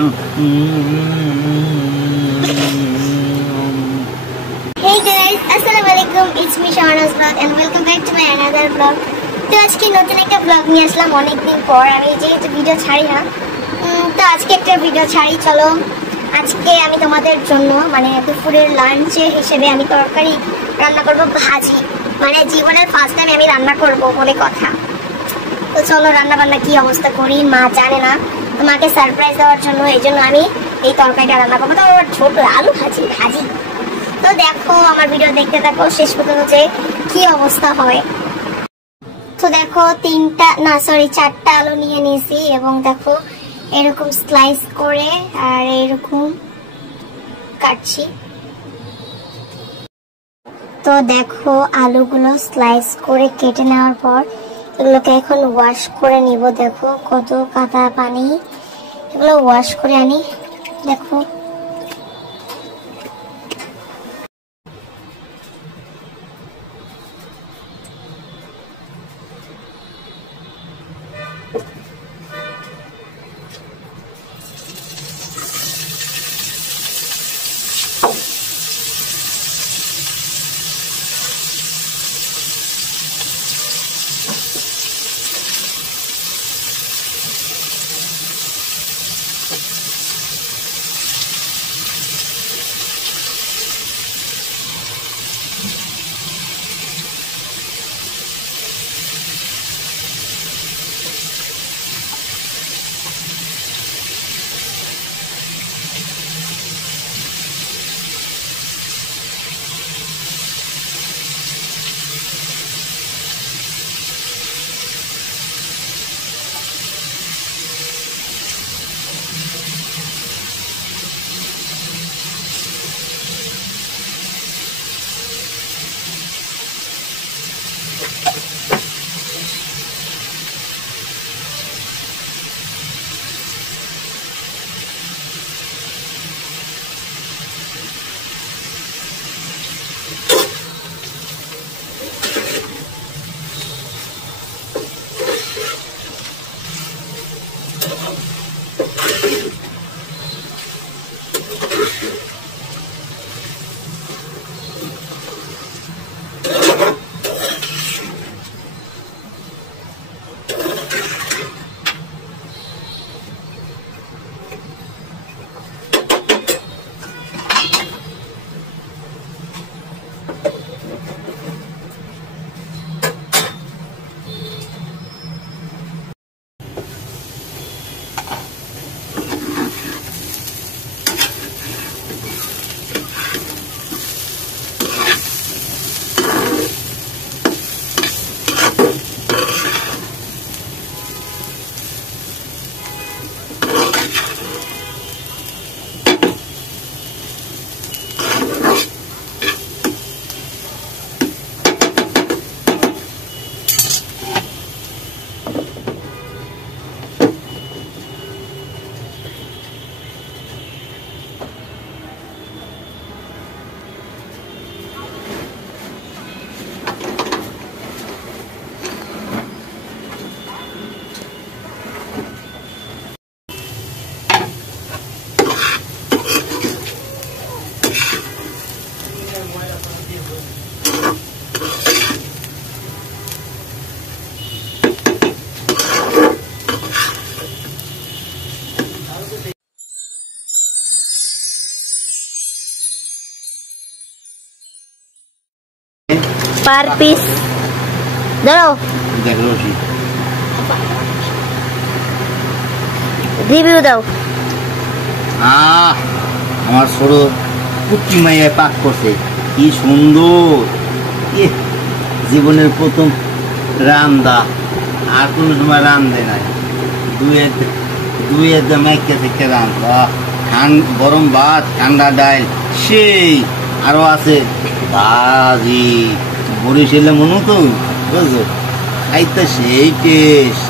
Hey guys, Assalamualaikum. It's me Shahnaz Vlog and welcome back to my another vlog. তো আজকে নতুন একটা vlog নিয়ে আসলাম অনেকদিন পর। আমি যেহেতু ভিডিও ছাড়ি না, তো আজকে একটা ভিডিও ছাড়ি। চলো আজকে আমি তোমাদের জন্য মানে দুপুরের লাঞ্চে হিসেবে আমি তরকারি রান্না করব, ভাজি। মানে জীবনের ফার্স্ট টাইম আমি রান্না করব বলে কথা। তো চলো রান্না বান্না কি অবস্থা করি, মা জানে না, তো মাকে সারপ্রাইজ দেওয়ার জন্য এই জন্য আমি এই তরকারিটা রান্না করবো। তো ছোট আলু ভাজি। তো দেখো আমার ভিডিও দেখতে থাকো শেষ পর্যন্ত যে কি অবস্থা হয়। তো দেখো চারটা আলু নিয়ে নিয়েছি এবং দেখো এরকম স্লাইস করে আর এরকম কাটছি। তো দেখো আলুগুলো স্লাইস করে কেটে নেওয়ার পর এগুলোকে এখন ওয়াশ করে নিব। দেখো কত কাদা পানি, এগুলো ওয়াশ করে আনি। দেখো पर पीस दाঁড়াও দেখো রিভিউ দাও। আমার ছোট পুটকি মাইয়া পাক করছে, কি সুন্দর। জীবনের প্রথম রান্দা, আর কোনো সময় রান্ধে নাই। দুয়ের মাইকে থেকে রান্ধা, গরম ভাত, ঠান্ডা ডাল, সেই আরো আছে ভাজি, বরিশালে মনে তো বুঝছো, খাইতে সেই টেস্ট।